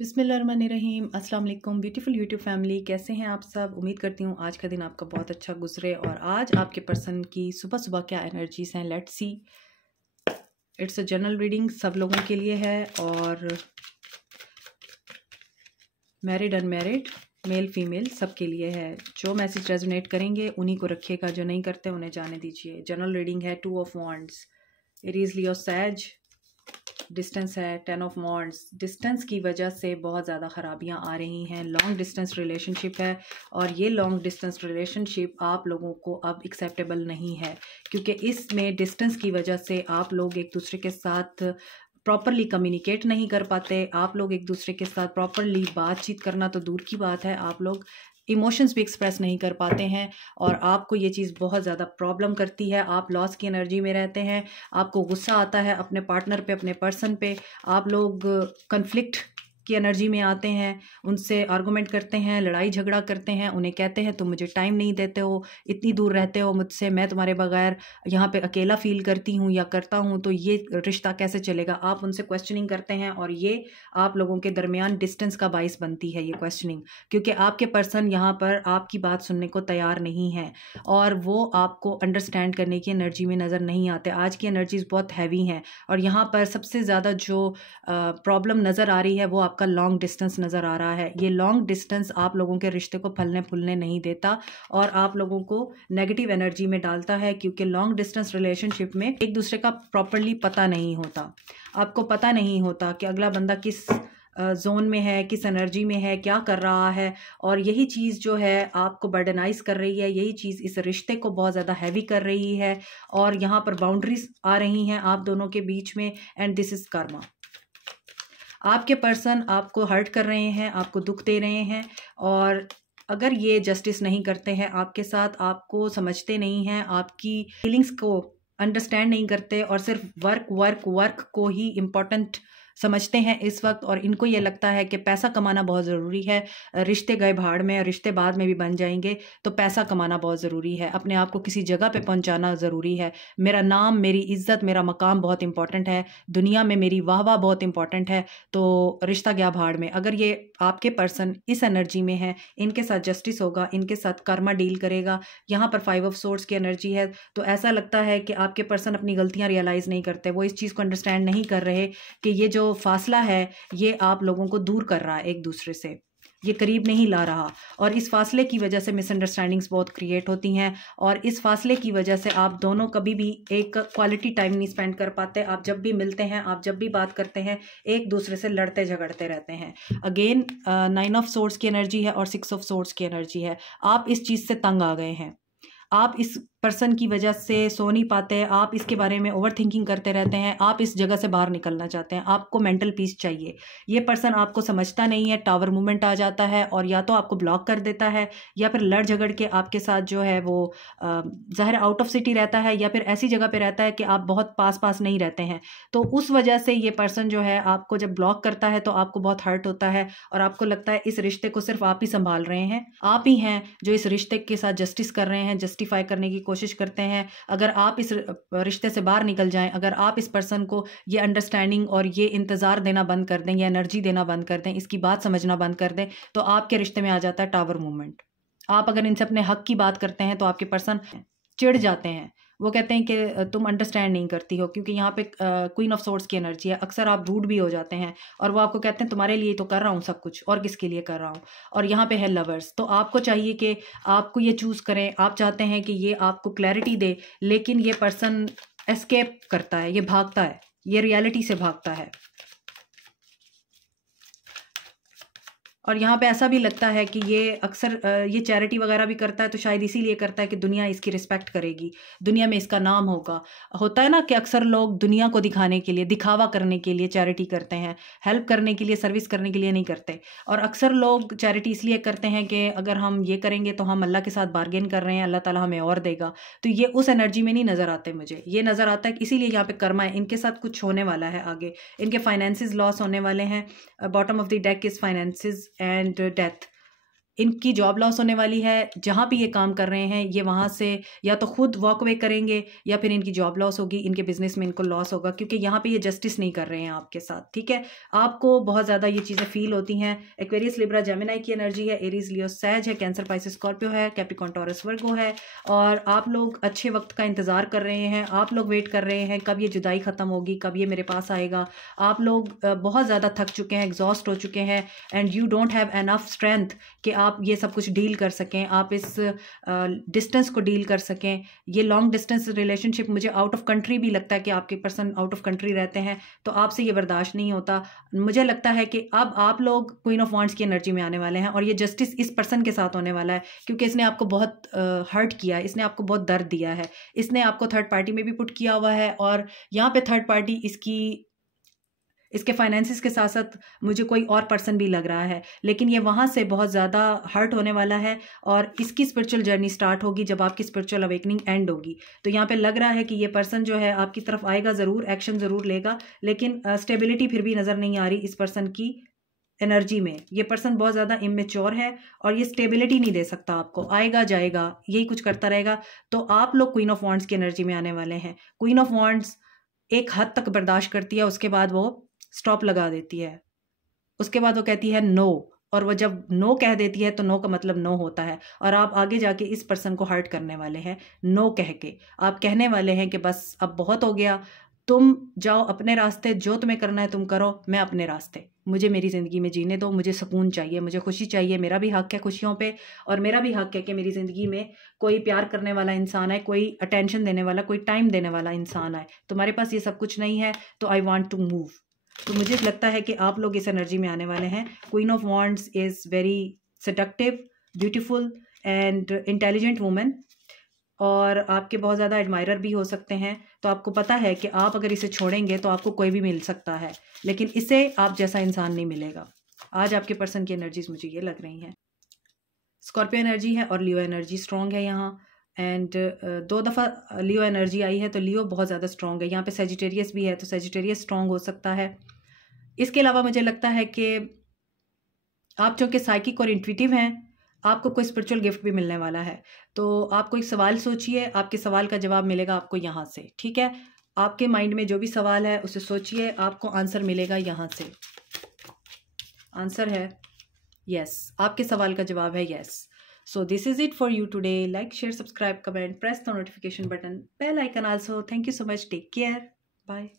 बिस्मिल्लाहिर्रहमानिर्रहीम। अस्सलाम वालेकुम ब्यूटीफुल यूट्यूब फैमिली, कैसे हैं आप सब। उम्मीद करती हूँ आज का दिन आपका बहुत अच्छा गुजरे। और आज आपके पर्सन की सुबह सुबह क्या एनर्जीज हैं, let's see. It's a general reading, सब लोगों के लिए है। और मैरिड अनमैरिड, मेल फीमेल सब के लिए है। जो मैसेज रेजोनेट करेंगे उन्हीं को रखिएगा, जो नहीं करते उन्हें जाने दीजिए। जनरल रीडिंग है 2 ऑफ वॉन्ड्स, एरीज लियो सैज। डिस्टेंस है 10 ऑफ वॉन्ड्स। डिस्टेंस की वजह से बहुत ज़्यादा ख़राबियाँ आ रही हैं। लॉन्ग डिस्टेंस रिलेशनशिप है और ये लॉन्ग डिस्टेंस रिलेशनशिप आप लोगों को अब एक्सेप्टेबल नहीं है, क्योंकि इसमें डिस्टेंस की वजह से आप लोग एक दूसरे के साथ प्रॉपरली कम्युनिकेट नहीं कर पाते। आप लोग एक दूसरे के साथ प्रॉपरली बातचीत करना तो दूर की बात है, आप लोग इमोशंस भी एक्सप्रेस नहीं कर पाते हैं। और आपको ये चीज़ बहुत ज़्यादा प्रॉब्लम करती है। आप लॉस की एनर्जी में रहते हैं, आपको गुस्सा आता है अपने पार्टनर पे, अपने पर्सन पे। आप लोग कन्फ्लिक्ट की एनर्जी में आते हैं, उनसे आर्गूमेंट करते हैं, लड़ाई झगड़ा करते हैं, उन्हें कहते हैं तुम मुझे टाइम नहीं देते हो, इतनी दूर रहते हो मुझसे, मैं तुम्हारे बगैर यहाँ पे अकेला फील करती हूँ या करता हूँ, तो ये रिश्ता कैसे चलेगा। आप उनसे क्वेश्चनिंग करते हैं और ये आप लोगों के दरमियान डिस्टेंस का बाइस बनती है ये क्वेश्चनिंग, क्योंकि आपके पर्सन यहाँ पर आपकी बात सुनने को तैयार नहीं है और वो आपको अंडरस्टैंड करने की एनर्जी में नज़र नहीं आते। आज की एनर्जीज बहुत हैवी हैं और यहाँ पर सबसे ज़्यादा जो प्रॉब्लम नज़र आ रही है वो आपका लॉन्ग डिस्टेंस नज़र आ रहा है। ये लॉन्ग डिस्टेंस आप लोगों के रिश्ते को फलने फूलने नहीं देता और आप लोगों को नेगेटिव एनर्जी में डालता है, क्योंकि लॉन्ग डिस्टेंस रिलेशनशिप में एक दूसरे का प्रॉपरली पता नहीं होता। आपको पता नहीं होता कि अगला बंदा किस जोन में है, किस एनर्जी में है, क्या कर रहा है। और यही चीज़ जो है आपको बर्डनाइज कर रही है, यही चीज़ इस रिश्ते को बहुत ज़्यादा हैवी कर रही है और यहाँ पर बाउंड्रीज आ रही हैं आप दोनों के बीच में। And this is Karma. आपके पर्सन आपको हर्ट कर रहे हैं, आपको दुख दे रहे हैं और अगर ये जस्टिस नहीं करते हैं आपके साथ, आपको समझते नहीं हैं, आपकी फीलिंग्स को अंडरस्टैंड नहीं करते और सिर्फ वर्क वर्क वर्क को ही इम्पोर्टेंट समझते हैं इस वक्त, और इनको ये लगता है कि पैसा कमाना बहुत ज़रूरी है। रिश्ते गए भाड़ में, रिश्ते बाद में भी बन जाएंगे, तो पैसा कमाना बहुत ज़रूरी है, अपने आप को किसी जगह पे पहुंचाना ज़रूरी है। मेरा नाम, मेरी इज्जत, मेरा मकाम बहुत इंपॉर्टेंट है, दुनिया में मेरी वाह वाह बहुत इंपॉर्टेंट है, तो रिश्ता गया भाड़ में। अगर ये आपके पर्सन इस एनर्जी में है, इनके साथ जस्टिस होगा, इनके साथ कर्मा डील करेगा। यहाँ पर 5 ऑफ सोर्ड्स की एनर्जी है, तो ऐसा लगता है कि आपके पर्सन अपनी गलतियाँ रियलाइज़ नहीं करते, वो इस चीज़ को अंडरस्टैंड नहीं कर रहे कि ये जो फासला है ये आप लोगों को दूर कर रहा है एक दूसरे से, ये करीब नहीं ला रहा। और इस फासले की वजह से मिसअंडरस्टैंडिंग्स बहुत क्रिएट होती हैं और इस फासले की वजह से आप दोनों कभी भी एक क्वालिटी टाइम नहीं स्पेंड कर पाते। आप जब भी मिलते हैं, आप जब भी बात करते हैं, एक दूसरे से लड़ते झगड़ते रहते हैं। अगेन 9 ऑफ सोर्ड्स की एनर्जी है और 6 ऑफ सोर्ड्स की एनर्जी है। आप इस चीज़ से तंग आ गए हैं, आप इस पर्सन की वजह से सो नहीं पाते, आप इसके बारे में ओवर थिंकिंग करते रहते हैं, आप इस जगह से बाहर निकलना चाहते हैं, आपको मेंटल पीस चाहिए। ये पर्सन आपको समझता नहीं है, टावर मूवमेंट आ जाता है और या तो आपको ब्लॉक कर देता है या फिर लड़ झगड़ के आपके साथ जो है वो ज़ाहिर आउट ऑफ सिटी रहता है या फिर ऐसी जगह पे रहता है कि आप बहुत पास पास नहीं रहते हैं। तो उस वजह से ये पर्सन जो है आपको जब ब्लॉक करता है तो आपको बहुत हर्ट होता है और आपको लगता है इस रिश्ते को सिर्फ आप ही संभाल रहे हैं, आप ही हैं जो इस रिश्ते के साथ जस्टिस कर रहे हैं, जस्टिफाई करने की कोशिश करते हैं। अगर आप इस रिश्ते से बाहर निकल जाएं, अगर आप इस पर्सन को ये अंडरस्टैंडिंग और ये इंतज़ार देना बंद कर दें, ये एनर्जी देना बंद कर दें, इसकी बात समझना बंद कर दें, तो आपके रिश्ते में आ जाता है टावर मूवमेंट। आप अगर इनसे अपने हक की बात करते हैं तो आपके पर्सन चिढ़ जाते हैं, वो कहते हैं कि तुम अंडरस्टैंड नहीं करती हो, क्योंकि यहाँ पे क्वीन ऑफ सोर्ड्स की एनर्जी है। अक्सर आप रूड भी हो जाते हैं और वो आपको कहते हैं तुम्हारे लिए तो कर रहा हूँ सब कुछ, और किसके लिए कर रहा हूँ। और यहाँ पे है लवर्स, तो आपको चाहिए कि आपको ये चूज़ करें। आप चाहते हैं कि ये आपको क्लैरिटी दे, लेकिन ये पर्सन एस्केप करता है, ये भागता है, ये रियलिटी से भागता है। और यहाँ पे ऐसा भी लगता है कि ये अक्सर ये चैरिटी वगैरह भी करता है, तो शायद इसीलिए करता है कि दुनिया इसकी रिस्पेक्ट करेगी, दुनिया में इसका नाम होगा। होता है ना कि अक्सर लोग दुनिया को दिखाने के लिए, दिखावा करने के लिए चैरिटी करते हैं, हेल्प करने के लिए, सर्विस करने के लिए नहीं करते। और अक्सर लोग चैरिटी इसलिए करते हैं कि अगर हम ये करेंगे तो हम अल्लाह के साथ बार्गेन कर रहे हैं, अल्लाह ताला हमें और देगा। तो ये उस एनर्जी में नहीं नज़र आते मुझे, ये नज़र आता है कि इसीलिए यहाँ पे कर्मा है, इनके साथ कुछ होने वाला है आगे, इनके फाइनेंसिस लॉस होने वाले हैं। Bottom of the deck is finances and death. इनकी जॉब लॉस होने वाली है। जहाँ पे ये काम कर रहे हैं ये वहाँ से या तो खुद वॉक अवे करेंगे या फिर इनकी जॉब लॉस होगी, इनके बिजनेस में इनको लॉस होगा, क्योंकि यहाँ पे ये जस्टिस नहीं कर रहे हैं आपके साथ। ठीक है, आपको बहुत ज़्यादा ये चीज़ें फील होती हैं। एक्वेरियस, लिब्रा, जेमिनी की एनर्जी है, एरीज, लियो, सैज है, कैंसर, पाइसिस, स्कॉर्पियो है, कैप्रिकॉर्न, टॉरस, वर्गो है। और आप लोग अच्छे वक्त का इंतज़ार कर रहे हैं, आप लोग वेट कर रहे हैं कब ये जुदाई ख़त्म होगी, कब ये मेरे पास आएगा। आप लोग बहुत ज़्यादा थक चुके हैं, एग्जॉस्ट हो चुके हैं, and you don't have enough strength कि आप ये सब कुछ डील कर सकें, आप इस डिस्टेंस को डील कर सकें। ये लॉन्ग डिस्टेंस रिलेशनशिप, मुझे आउट ऑफ कंट्री भी लगता है कि आपके पर्सन आउट ऑफ कंट्री रहते हैं, तो आपसे ये बर्दाश्त नहीं होता। मुझे लगता है कि अब आप लोग क्वीन ऑफ वांड्स की एनर्जी में आने वाले हैं, और ये जस्टिस इस पर्सन के साथ होने वाला है, क्योंकि इसने आपको बहुत हर्ट किया है, इसने आपको बहुत दर्द दिया है, इसने आपको थर्ड पार्टी में भी पुट किया हुआ है, और यहाँ पे थर्ड पार्टी इसके फाइनेंसिस के साथ साथ मुझे कोई और पर्सन भी लग रहा है, लेकिन ये वहाँ से बहुत ज़्यादा हर्ट होने वाला है, और इसकी स्पिरिचुअल जर्नी स्टार्ट होगी जब आपकी स्पिरिचुअल अवेकनिंग एंड होगी। तो यहाँ पे लग रहा है कि ये पर्सन जो है आपकी तरफ आएगा ज़रूर, एक्शन ज़रूर लेगा, लेकिन स्टेबिलिटी फिर भी नज़र नहीं आ रही इस पर्सन की एनर्जी में। ये पर्सन बहुत ज़्यादा इमेच्योर है और ये स्टेबिलिटी नहीं दे सकता आपको, आएगा जाएगा यही कुछ करता रहेगा। तो आप लोग क्वीन ऑफ वांड्स की एनर्जी में आने वाले हैं। क्वीन ऑफ वांड्स एक हद तक बर्दाश्त करती है, उसके बाद वो स्टॉप लगा देती है, उसके बाद वो कहती है नो, और वो जब नो कह देती है तो नो का मतलब नो होता है, और आप आगे जाके इस पर्सन को हर्ट करने वाले हैं। नो कह के आप कहने वाले हैं कि बस अब बहुत हो गया, तुम जाओ अपने रास्ते, जो तुम्हें करना है तुम करो, मैं अपने रास्ते, मुझे मेरी ज़िंदगी में जीने दो, मुझे सुकून चाहिए, मुझे खुशी चाहिए, मेरा भी हक है खुशियों पे, और मेरा भी हक है कि मेरी ज़िंदगी में कोई प्यार करने वाला इंसान है, कोई अटेंशन देने वाला, कोई टाइम देने वाला इंसान है। तुम्हारे पास ये सब कुछ नहीं है, तो आई वॉन्ट टू मूव। तो मुझे लगता है कि आप लोग इस एनर्जी में आने वाले हैं। Queen of wands is very seductive, beautiful and intelligent women, और आपके बहुत ज़्यादा एडमायरर भी हो सकते हैं। तो आपको पता है कि आप अगर इसे छोड़ेंगे तो आपको कोई भी मिल सकता है, लेकिन इसे आप जैसा इंसान नहीं मिलेगा। आज आपके पर्सन की एनर्जीज मुझे ये लग रही हैं। स्कॉर्पियो एनर्जी है और लियो एनर्जी स्ट्रॉन्ग है यहाँ, एंड 2 दफ़ा लियो एनर्जी आई है, तो लियो बहुत ज़्यादा स्ट्रॉन्ग है। यहाँ पे सेजिटेरियस भी है, तो सेजिटेरियस स्ट्रॉन्ग हो सकता है। इसके अलावा मुझे लगता है कि आप जो कि साइकिक और इंट्यूटिव हैं, आपको कोई स्पिरिचुअल गिफ्ट भी मिलने वाला है। तो आप कोई सवाल सोचिए, आपके सवाल का जवाब मिलेगा आपको यहाँ से। ठीक है, आपके माइंड में जो भी सवाल है उसे सोचिए, आपको आंसर मिलेगा यहाँ से। आंसर है यस, आपके सवाल का जवाब है yes. So this is it for you today. Like, share, subscribe, comment, press the notification button, bell icon also. Thank you so much. Take care. Bye.